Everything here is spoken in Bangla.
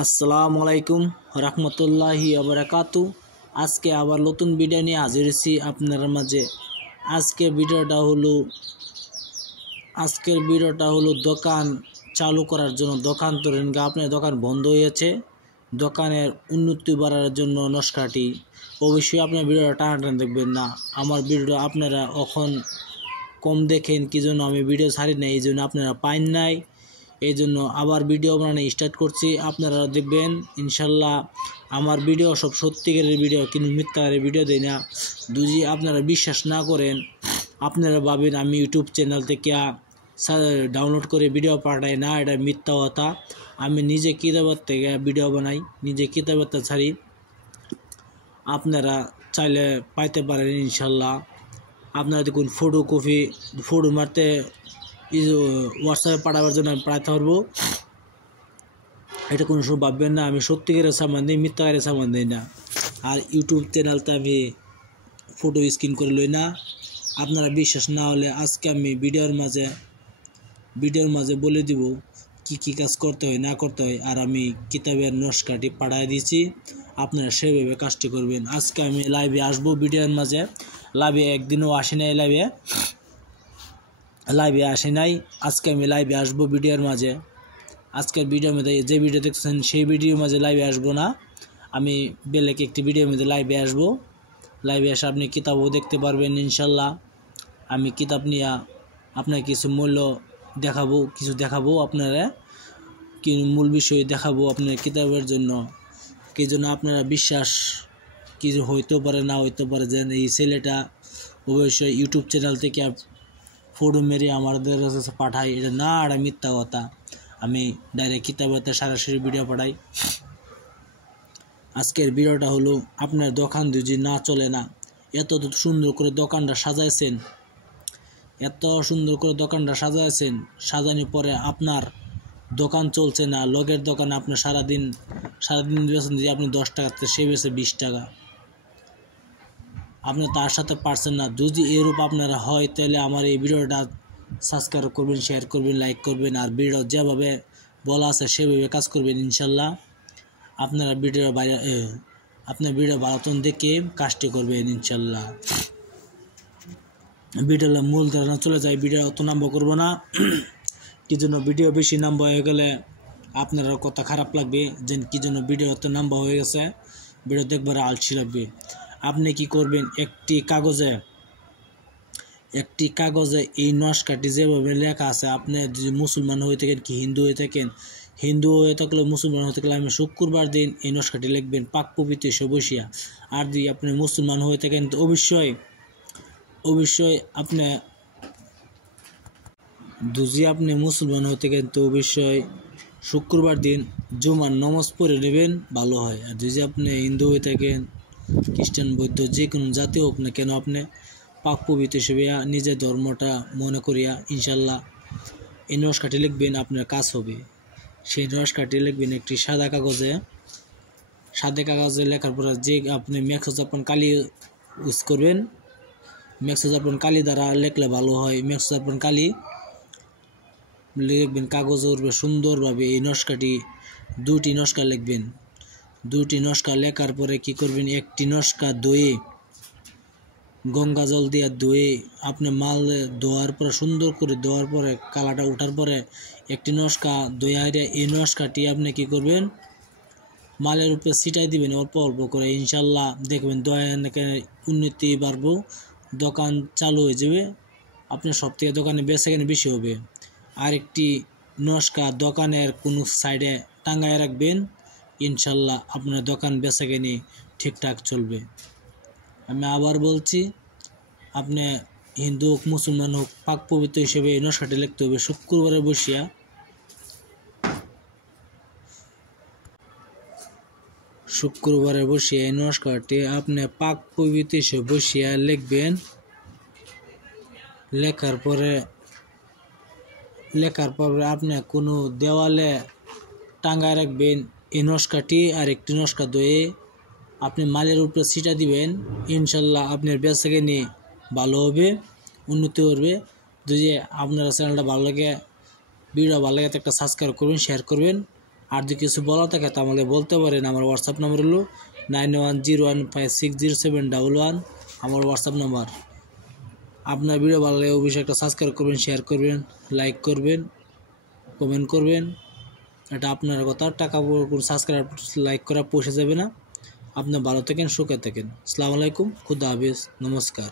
আসসালামু আলাইকুম রহমতুল্লাহি ওবারাকাতু। আজকে আবার নতুন ভিডিও নিয়ে হাজির হয়েছি আপনার মাঝে। আজকের ভিডিওটা হলো দোকান চালু করার জন্য। দোকান ধরেন আপনার দোকান বন্ধ হয়েছে, দোকানের উন্নতি বাড়ার জন্য নস্কাটি। অবশ্যই আপনার ভিডিওটা টানাটানি দেখবেন না। আমার ভিডিও আপনারা এখন কম দেখেন, কি জন্য আমি ভিডিও ছাড়ি না, এই জন্য আপনারা পাইন নাই। এই জন্য আবার ভিডিও বানানো স্টার্ট করছি, আপনারা দেখবেন ইনশাল্লাহ। আমার ভিডিও সব সত্যিকারের ভিডিও, কিন্তু মিথ্যাকারের ভিডিও দেয় না। যদি আপনারা বিশ্বাস না করেন, আপনারা ভাবেন আমি ইউটিউব চ্যানেল থেকে ডাউনলোড করে ভিডিও পাঠাই, না, এটা মিথ্যা কথা। আমি নিজে কিতাবের থেকে ভিডিও বানাই, নিজে কিতাবের ছাড়ি। আপনারা চাইলে পাইতে পারেন ইনশাল্লাহ। আপনারা দেখুন ফটো মারতে হোয়াটসঅ্যাপে পাঠাবার জন্য আমি পাঠাতে পারবো। এটা কোনো সময় ভাববেন না আমি সত্যিকারের সামান দিই, মিথ্যাকারের সামান দিই না। আর ইউটিউব চ্যানেলতে আমি ফটো স্ক্রিন করে লই না। আপনারা বিশ্বাস না হলে আজকে আমি ভিডিওর মাঝে বলে দিব কি কাজ করতে হয় না করতে হয়। আর আমি কিতাবের নস্কাটি পাঠিয়ে দিয়েছি, আপনারা সেভাবে কাজটি করবেন। আজকে আমি লাইভে আসবো ভিডিওর মাঝে। লাইভে একদিনও আসি নাই, লাইভে আসি নাই। আজকে আমি লাইভে আসবো ভিডিওর মাঝে। আজকের ভিডিওর মধ্যে যে ভিডিও দেখছেন সেই ভিডিওর মাঝে লাইভে আসবো না, আমি বেলেগ একটি ভিডিওর মধ্যে লাইভে আসবো। লাইভে এসে আপনি কিতাবও দেখতে পারবেন ইনশাল্লাহ। আমি কিতাব নিয়ে আপনার কিছু দেখাবো আপনারা, কি মূল বিষয় দেখাবো আপনার কিতাবের জন্য। কি জন্য আপনারা বিশ্বাস কিছু হইতেও পারে না হইতে পারে যে এই ছেলেটা অবশ্যই ইউটিউব চ্যানেল থেকে ফটো মেরে আমাদের কাছে পাঠাই, এটা না, এটা মিথ্যা কথা। আমি ডাইরেক্ট কিতাবেতে সরাসরি ভিডিও পাঠাই। আজকের ভিডিওটা হলো আপনার দোকান যদি না চলে না, এত সুন্দর করে দোকানটা সাজাইছেন, সাজানোর পরে আপনার দোকান চলছে না, লগের দোকানে আপনার সারাদিন বেছেন যে আপনি 10 টাকাতে, সে বেছে 20 টাকা, আপনি তার সাথে পারছেন না। যদি এরূপ আপনারা হয় তাহলে আমার এই ভিডিওটা সাবস্ক্রাইব করবেন, শেয়ার করবেন, লাইক করবেন। আর ভিডিও যেভাবে বলা আছে সেভাবে কাজ করবেন ইনশাল্লাহ। আপনারা ভিডিও ভালোতন দেখে কাজটি করবেন ইনশাল্লাহ। ভিডিওর মূল ধারণা চলে যায়, ভিডিও অত নাম্বার করবো না। কি জন্য ভিডিও বেশি নাম্বার হয়ে গেলে আপনার কথা খারাপ লাগবে, যে কি জন্য ভিডিও অত নাম্বার হয়ে গেছে, ভিডিও দেখবার আলসি লাগবে। আপনি কি করবেন, একটি কাগজে এই নস্কাটি যেভাবে লেখা আছে, আপনি যদি মুসলমান হয়ে থাকেন কি হিন্দু হয়ে থাকলে মুসলমান হয়ে থাকলে আমি শুক্রবার দিন এই নস্কাটি লিখবেন পাক পবিত্র এসে বসিয়া। আর যদি আপনি মুসলমান হয়ে থাকেন তো অবশ্যই আপনি মুসলমান হয়ে থাকেন তো অবশ্যই শুক্রবার দিন জুমার নামাজ পড়ে নেবেন, ভালো হয়। আর যদি আপনি হিন্দু হয়ে থাকেন, খ্রিস্টান, বৌদ্ধ, যে কোনো জাতি হোক না কেন, আপনি পাক পবিত্র হিসেবে নিজের ধর্মটা মনে করিয়া ইনশাল্লাহ এই নস্কাটি লিখবেন, আপনার কাজ হবে। সেই নস্কাটি লিখবেন একটি সাদা কাগজে লেখার পরে যে আপনি ম্যাক্সোজাপন কালি ইউজ করবেন, ম্যাক্সোজাপন কালি দ্বারা লেখলে ভালো হয়। ম্যাক্সোজাপন কালি লিখবেন, কাগজ উঠবে সুন্দরভাবে। এই নস্কাটি 2টি নস্কা লিখবেন। 2টি নস্কা লেখার পরে কি করবেন, একটি নস্কা গঙ্গা জল দিয়ে ধুয়ে আপনি মাল ধোয়ার পরে, সুন্দর করে ধোয়ার পরে, কালাটা ওঠার পরে একটি নস্কা ধোয়া, এই নস্কাটি আপনি কি করবেন, মালের উপরে ছিটাই দিবেন অল্প অল্প করে। ইনশাল্লাহ দেখবেন উন্নতি বাড়বো, দোকান চালু হয়ে যাবে, আপনার সব থেকে দোকানে বেচাকেনা বেশি হবে। আরেকটি নস্কা দোকানের কোনো সাইডে টাঙায় রাখবেন, ইনশাল্লাহ আপনার দোকান বেচাকেনি ঠিকঠাক চলবে। আমি আবার বলছি, আপনি হিন্দু হোক মুসলমান হোক, পাক পবিত্র হিসেবে এই নস্কাটি লিখতে হবে শুক্রবারে বসিয়া। এই নস্কাটি আপনি পাক পবিত্র হিসেবে বসিয়া লিখবেন। লেখার পরে আপনি কোনো দেওয়ালে টাঙ্গায় রাখবেন এই নস্কাটি। আর একটি নস্কা ধুয়ে আপনি মালের উপরে ছিটা দিবেন, ইনশাল্লাহ আপনার বেচাকেনি ভালো হবে, উন্নতি করবে। যদি আপনার চ্যানেলটা ভালো লাগে, ভিডিও ভালো লাগে, একটা সাবস্ক্রাইব করবেন, শেয়ার করবেন। আর যদি কিছু বলা থাকে তা আমাকে বলতে পারেন। আমার হোয়াটসঅ্যাপ নাম্বার হলো 9101560711, আমার হোয়াটসঅ্যাপ নাম্বার। আপনার ভিডিও ভালো লাগলে অবশ্যই একটা সাবস্ক্রাইব করবেন, শেয়ার করবেন, লাইক করবেন, কমেন্ট করবেন। এটা আপনার কথা, টাকা কোনো সাবস্ক্রাইব লাইক করা পৌঁছে যাবে না। আপনি ভালো থাকেন, সুখে থাকেন। আসসালামু আলাইকুম, খুদা হাফেজ, নমস্কার।